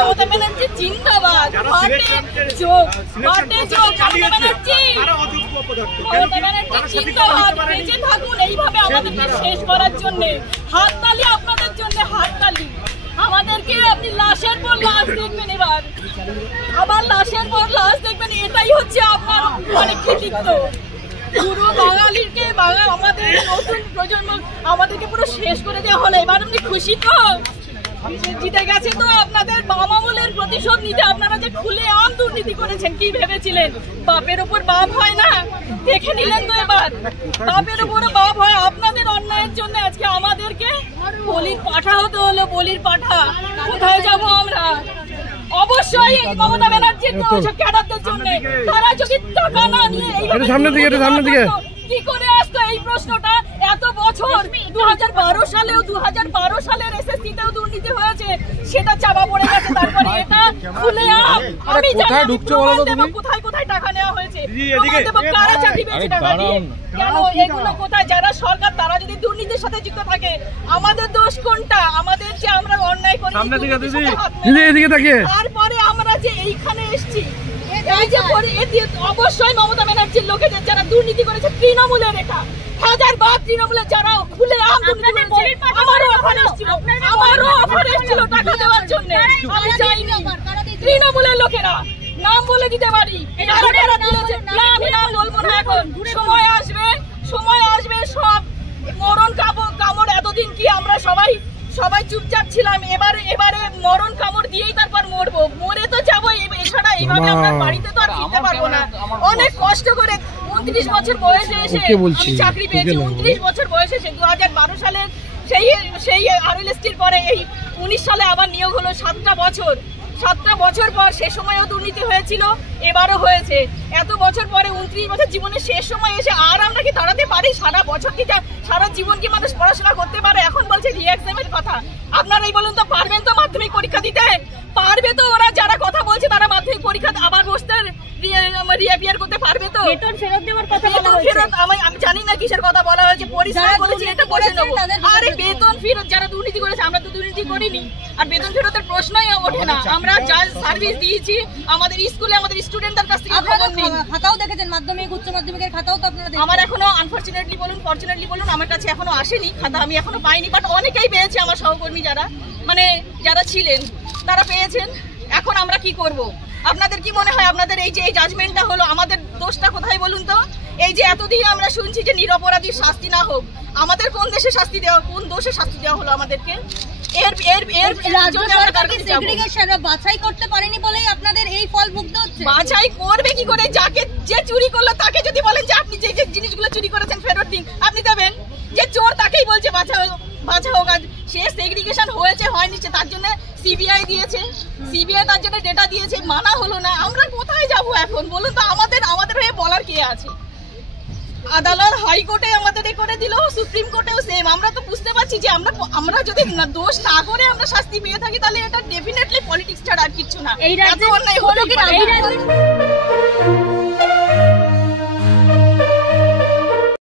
মমতা ব্যানার্জি জিন্দাবাদ। বেঁচে থাকুন এইভাবে আমাদেরকে শেষ করার জন্য। হাততালি আপনাদের জন্য, হাততালি। আমাদেরকে আপনি লাশের পর লাশ দেখবেন, এবার আবার লাশের পর লাশ দেখবেন। এটাই হচ্ছে আপনার অনেক কৃতিত্ব। পুরো বাঙালিকে আমাদের নতুন প্রজন্ম আমাদেরকে পুরো শেষ করে দেওয়া হলো। এবার আপনি খুশি তো? জিতে গেছে তো আপনাদের বাম আমলের প্রতিশোধ নিতে। আপনারা যে খুলে আম দুর্নীতি করেছেন, কি ভেবেছিলেন বাপের উপর বাপ হয় না? দেখে নিলেন তো এবার বাপের উপর বাপ হয়। আপনাদের অন্যায়ের জন্য আজকে আমাদেরকে বলির পাঠা হতে হলো, বলির পাঠা। কোথায় যাবো আমরা? অবশ্যই মমতা ব্যানার্জির ক্যাডারদের জন্য। তারা যদি টাকা না নিয়ে সামনের দিকে কি করে আসতো? এই প্রশ্নটা এত বছর 2012 সালেও 2012 সালের এসএসসিতেও দুর্নীতি হয়েছে, সেটা চাপা পড়ে গেছে। তারপরে এটা খুলে আমি জানি কোথায় কোথায় টাকা নেওয়া হয়েছে, কারা চাকরি পেয়েছে টাকা দিয়ে। কেন এগুলো কোথায়? যারা সরকার তারা যদি দুর্নীতির সাথে যুক্ত থাকে, আমাদের দোষ কোনটা? আমাদের যে আমরা অন্যায় করি, তারপরে আমরা যে এইখানে এসছি, অবশ্যই মমতা ব্যানার্জির লোকেদের যারা দুর্নীতি করেছে, তৃণমূলের এটা হাজার বার তৃণমূলের যারা খুলে আমারও অফার এসেছিল টাকা দেওয়ার জন্য, আমি চাইনি। তৃণমূলের লোকেরা নাম বলে দিতে পারি, আমি নাম বলবো না এখন। সময় আসবে সব মরণ কামড়। এতদিন কি আমরা সবাই চুপচাপ ছিলাম? এবারে মরণ কামড় দিয়েই তারপর মরবো। মরে তো যাবো, এছাড়া এইভাবে আমরা বাড়িতে তো আর ফিরতে পারবো না। অনেক কষ্ট করে 29 বছর বয়সে এসে চাকরি পেয়েছি। 29 বছর বয়সে এসে 2012 সালের সেই আরএলএসটির পরে এই 19 সালে আবার নিয়োগ হলো। 7টা বছর পর সে সময়ও দুর্নীতি হয়েছিল, এবারও হয়েছে। এত বছর পরে 29 বছর জীবনের শেষ সময় এসে আর আমরা কি দাঁড়াতে পারি? সারা বছর কি সারা জীবন কি মানুষ পড়াশোনা করতে পারে? এখন বলছে রি-এক্সামের কথা। আপনারাই বলুন তো, পারবেন তো মাধ্যমিক পরীক্ষা দিতে? পারবে তো? ওরা যারা কথা বলছে তারা মাধ্যমিক পরীক্ষা আবার বসতে রিঅ্যাপিয়ার করতে পারবে তো? বেতন ফেরত দেওয়ার কথা বলা হয়েছে। আমি জানি না কিসের কথা বলা হয়েছে। পরিশ্রম করেছি এটা বসে নেবো। আরে বেতন ফেরত যারা দুর্নীতি করেছে, আমরা তো দুর্নীতি করিনি, আর বেতন ফেরতের প্রশ্নই ওঠে না। আমরা যা সার্ভিস দিয়েছি আমাদের স্কুলে, আমাদের স্টুডেন্টদের কাছ থেকে খবর নিন। খাতাও দেখেছেন, মাধ্যমিক উচ্চ মাধ্যমিকের খাতাও তো আপনারা দেখেন। আমার এখনো আনফরচুনেটলি বলুন, ফরচুনেটলি বলুন, আমার কাছে এখনো আসেনি খাতা, আমি এখনো পাইনি। বাট অনেকেই পেয়েছে, আমার সহকর্মী যারা ছিলেন তারা পেয়েছেন। এখন আমরা কি করব? আপনাদের কি মনে হয় আপনাদের এই যে এই জাজমেন্টটা হলো, আমাদের দোষটা কোথায় বলুন তো? এই যে এতদিন আমরা শুনছি যে নিরপরাধীর শাস্তি না হোক, আমাদের কোন দোষে শাস্তি দেওয়া হলো আমাদেরকে? বাছাই করতে পারেনি বলেই আপনাদের এই ফল ভুগতে হচ্ছে। বাছাই করবে কি করে? যে চুরি করলো তাকে যদি বলেন যে আপনি যে জিনিসগুলো চুরি করেছেন ফেরত দিন, আপনি দেবেন? যে চোর তাকেই বলছে বাছা হোক। সে সেগ্রিগেশন হয়েছে হয়নি, তার জন্য সিবিআই দিয়েছে, সিবিআই তার জন্য ডেটা দিয়েছে, মানা হলো না। আমরা কোথায় যাব এখন বলুন তো? আমাদের হয়ে বলার কে আছে? আদালত হাইকোর্টে আমাদের করে দিল, সুপ্রিম কোর্টেও সেম। আমরা তো বুঝতে পারছি যে আমরা যদি দোষ না করে আমরা শাস্তি পেয়ে থাকি, তাহলে এটা ডেফিনেটলি পলিটিক্স ছাড়া আর কিছু না। এই রাজ্যে অন্যায় হলো কি?